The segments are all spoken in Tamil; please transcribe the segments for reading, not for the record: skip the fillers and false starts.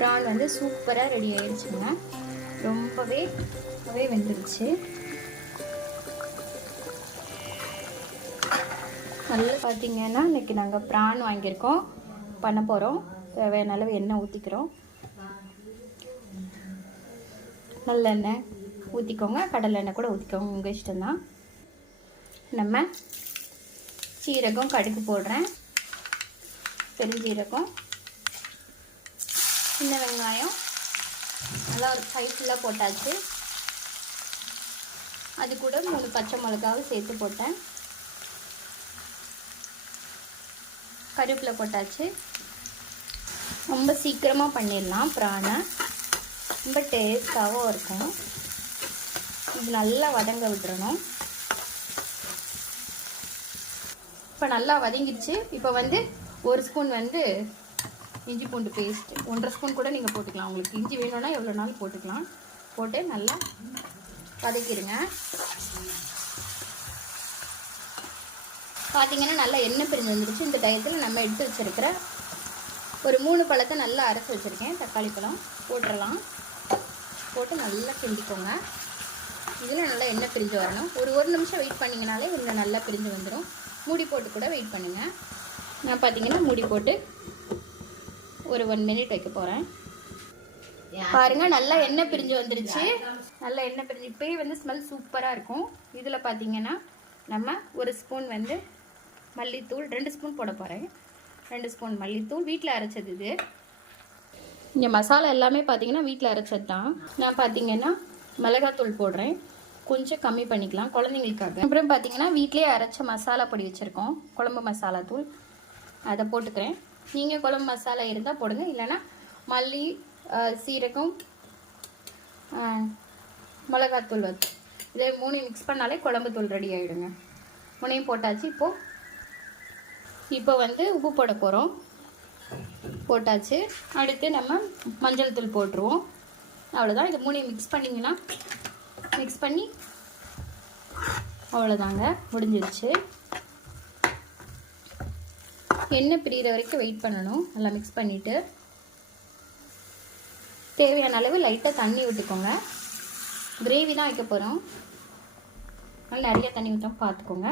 ப்ரான் வந்து சூப்பராக ரெடி ஆயிடுச்சுங்க. ரொம்பவே வெந்துருச்சு. நல்லா பார்த்தீங்கன்னா இன்றைக்கி நாங்கள் ப்ரான் வாங்கியிருக்கோம், பண்ண போகிறோம். தேவையான அளவு எண்ணெய் ஊற்றிக்கிறோம். நல்லெண்ணெய் ஊற்றிக்கோங்க, கடலெண்ணெய் கூட ஊற்றிக்கோங்க, உங்கள் இஷ்டம்தான். நம்ம சீரகம் கடுகு போடுறேன், பெருஞ்சீரகம், சின்ன வெங்காயம் நல்லா ஒரு கை ஃபுல்லாக போட்டாச்சு. அது கூட 3 பச்சை மிளகாவும் சேர்த்து போட்டேன். கருவேப்பிலை போட்டாச்சு. ரொம்ப சீக்கிரமாக பண்ணிடலாம் ப்ரானை, ரொம்ப டேஸ்ட்டாகவும் இருக்கும். இது நல்லா வதங்க விட்டுறணும். இப்போ நல்லா வதங்கிடுச்சு. இப்போ வந்து 1 ஸ்பூன் வந்து இஞ்சி பூண்டு பேஸ்ட், 1.5 ஸ்பூன் கூட நீங்கள் போட்டுக்கலாம். உங்களுக்கு இஞ்சி வேணும்னா எவ்வளோ நாள் போட்டுக்கலாம். போட்டு நல்லா வதக்கிடுங்க. பார்த்தீங்கன்னா நல்லா எண்ணெய் பிரிஞ்சு வந்துடுச்சு. இந்த டயத்தில் நம்ம எடுத்து வச்சுருக்கிற ஒரு 3 பழத்தை நல்லா அரைச்சி வச்சுருக்கேன், தக்காளி பழம் போட்டுடலாம். போட்டு நல்லா கிண்டிக்கோங்க. இதில் நல்லா எண்ணெய் பிரிஞ்சு வரணும். ஒரு நிமிஷம் வெயிட் பண்ணிங்கனாலே இன்னும் நல்லா பிரிஞ்சு வந்துடும். மூடி போட்டு கூட வெயிட் பண்ணுங்கள். நான் பார்த்தீங்கன்னா மூடி போட்டு ஒரு 1 மினிட் வைக்க போகிறேன். பாருங்கள் நல்லா எண்ணெய் பிரிஞ்சு வந்துருச்சு. நல்லா எண்ணெய் பிரிஞ்சு இப்போயே வந்து ஸ்மெல் சூப்பராக இருக்கும். இதில் பார்த்தீங்கன்னா நம்ம 1 ஸ்பூன் வந்து மல்லித்தூள், 2 ஸ்பூன் போட போகிறேன். 2 ஸ்பூன் மல்லித்தூள், வீட்டில் அரைச்சது இது. இங்கே மசாலா எல்லாமே பார்த்தீங்கன்னா வீட்டில் அரைச்சது தான். நான் பார்த்தீங்கன்னா மிளகாத்தூள் போடுறேன், கொஞ்சம் கம்மி பண்ணிக்கலாம் குழந்தைங்களுக்காக. அப்புறம் பார்த்தீங்கன்னா வீட்டிலே அரைச்ச மசாலா பொடி வச்சுருக்கோம், குழம்பு மசாலா தூள், அதை போட்டுக்கிறேன். நீங்கள் குழம்பு மசாலா இருந்தால் போடுங்க, இல்லைன்னா மல்லி, சீரகம், மிளகாத்தூள் வச்சு இதை 3 மிக்ஸ் பண்ணாலே குழம்பு தூள் ரெடி ஆகிடுங்க. 3 போட்டாச்சு. இப்போ வந்து உப்பு போட போகிறோம். போட்டாச்சு. அடுத்து நம்ம மஞ்சள் தூள் போட்டுருவோம். அவ்வளோதான். இது 3 மிக்ஸ் பண்ணிங்கன்னா மிக்ஸ் பண்ணி அவ்வளோதாங்க, முடிஞ்சிருச்சு. எண்ணெய் பிரிகிற வரைக்கும் வெயிட் பண்ணணும். நல்லா மிக்ஸ் பண்ணிவிட்டு தேவையான அளவு லைட்டாக தண்ணி விட்டுக்கோங்க. கிரேவி தான் வைக்க போகிறோம், அதனால் நிறைய தண்ணி ஊற்றாமல் பார்த்துக்கோங்க.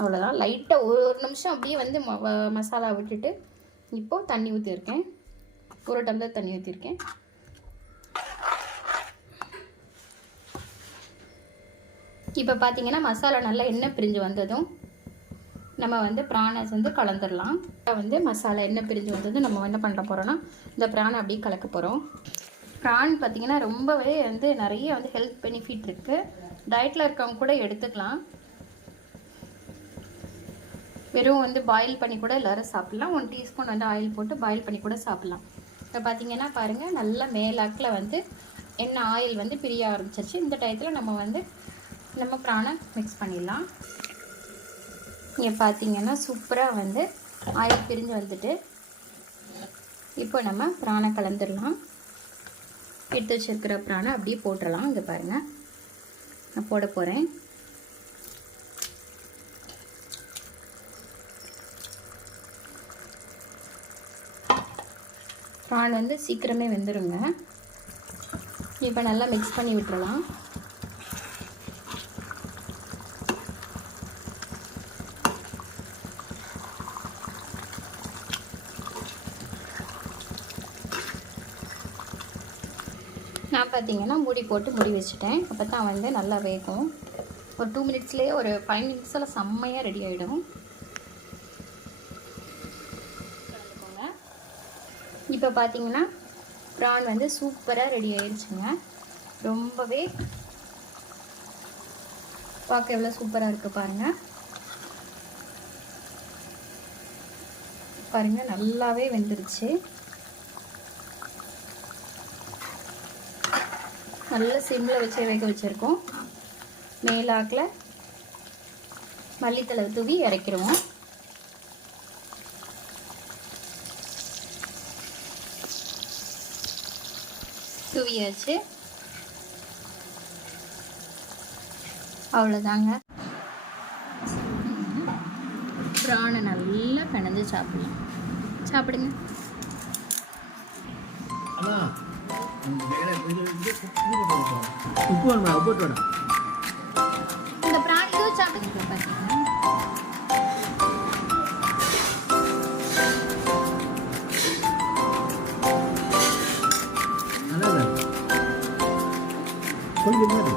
அவ்வளோதான். லைட்டாக ஒரு நிமிஷம் அப்படியே வந்து மசாலா விட்டுட்டு இப்போது தண்ணி ஊற்றிருக்கேன். 1 டம்ளர் தண்ணி ஊற்றிருக்கேன். இப்போ பார்த்தீங்கன்னா மசாலா நல்லா எண்ணெய் பிரிஞ்சு வந்ததும் நம்ம வந்து ப்ரானஸ் வந்து கலந்துடலாம். வந்து மசாலா எண்ணெய் பிரிஞ்சு வந்ததும் நம்ம என்ன பண்ண போகிறோன்னா இந்த ப்ரானை அப்படியே கலக்க போகிறோம். ப்ரான் பார்த்திங்கன்னா ரொம்பவே வந்து நிறைய வந்து ஹெல்த் பெனிஃபிட் இருக்குது. டயட்டில் இருக்கவங்க கூட எடுத்துக்கலாம். வெறும் வந்து பாயில் பண்ணி கூட எல்லோரும் சாப்பிட்லாம். 1 டீஸ்பூன் வந்து ஆயில் போட்டு பாயில் பண்ணி கூட சாப்பிட்லாம். இப்போ பார்த்திங்கன்னா பாருங்கள், நல்லா மேலாக்கில் வந்து எண்ணெய் ஆயில் வந்து பிரிய ஆரம்பிச்சிருச்சு. இந்த டயத்தில் நம்ம ப்ரானை மிக்ஸ் பண்ணிடலாம். இங்கே பார்த்தீங்கன்னா சூப்பராக வந்து ஆயில் பிரிஞ்சு வந்துட்டு இப்போ நம்ம ப்ரானை கலந்துடலாம். எடுத்து வச்சுருக்கிற ப்ரானை அப்படியே போட்டுடலாம். இங்கே பாருங்கள், நான் போட போகிறேன். ப்ரான் வந்து சீக்கிரமே வெந்துடுங்க. இப்போ நல்லா மிக்ஸ் பண்ணி விட்டுறலாம். நான் பார்த்தீங்கன்னா மூடி போட்டு மூடி வச்சுட்டேன். அப்போ தான் வந்து நல்லா வேகும். ஒரு 2 மினிட்ஸ்லேயே ஒரு 5 மினிட்ஸில் செம்மையாக ரெடி ஆகிடும். இப்போ பார்த்தீங்கன்னா ப்ரான் வந்து சூப்பராக ரெடி ஆயிடுச்சுங்க. ரொம்பவே பார்க்க எவ்வளோ சூப்பராக இருக்குது பாருங்கள். பாருங்கள் நல்லாவே வெந்துருச்சு. நல்ல சிம்மில் வச்சு வேக வச்சுருக்கோம். மேலாக்கில் மல்லித்தலை தூவி இறக்கிடுவோம். தூவியாச்சு. அவ்வளோதாங்க. ப்ரானை நல்லா பிணைஞ்சு சாப்பிடலாம். சாப்பிடுங்க. உப்பு வேணுமா? உப்பு போட்டு வேணும். இந்த பிரான் இது சாப்பிட்டு பார்த்தீங்கன்னா நல்லா இருக்கு. கொஞ்சம்